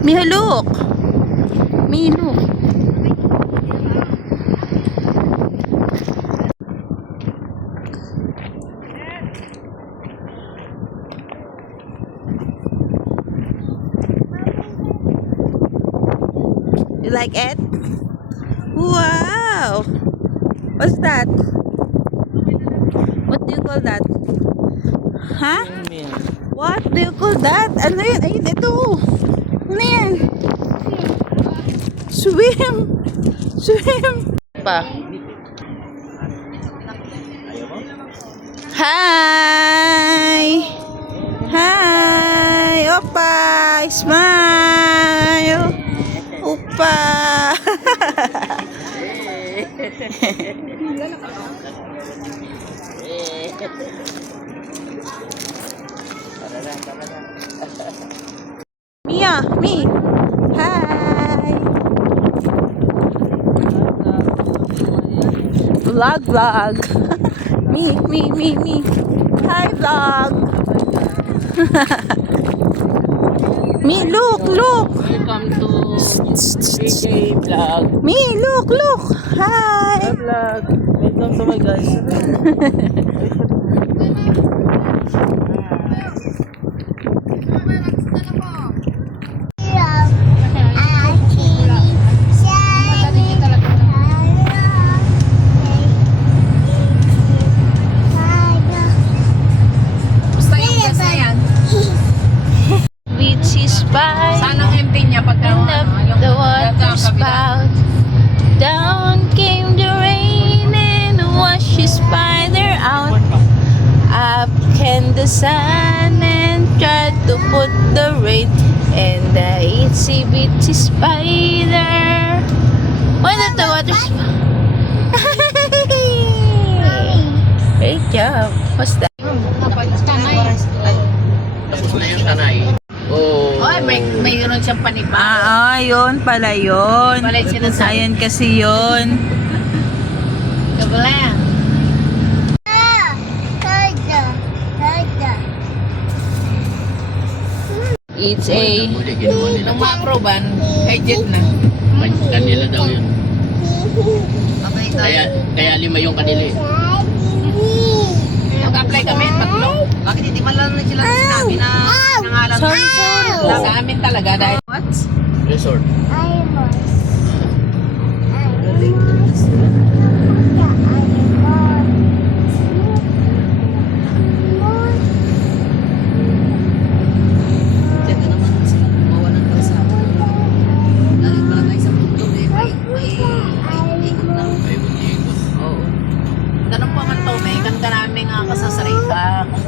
Miho, look. Miho, look. You like it? Wow! What's that? What do you call that? Huh? What do you call that? Ano yun? Ayun, ito. Ano yan? Swim! Swim! Pa. Hi! Hi! Opa! Smile! Opa! Mia! Me! Hi! Vlog! Me! Hi, vlog! Me, look! Welcome to DJ Vlog. Me, look! Hi! Vlog. Welcome to my guys. Which is by Sana ang MP niya pagka the water spout. Down came the rain and washed his spider out. Up came the sun and tried to put the rain. And the itsy bitsy spider went up the water spout. Great job. What's that? Tapos na yung tanay. Oh. Ay, mayroon siyang paniba. Yun pala yun. Pala yung sinasabi. Ayan kasi yun. Kabala. It's a Nung ma-approvean, kay Jet na. Kanila daw yun. Kaya 5 yung kanila eh. Nag-apply kami, 3. Bakit hindi man lang sila sinabi na nangalan? sorry. Sa amin talaga dahil what? Resort. Diyan na naman sila gumawa ng kalsada. Dahil bagay sa mundo eh, may ikot lang. Ay, buti ko. Oo. Ganun pa man to, may ganda namin nga kasasarita. Kung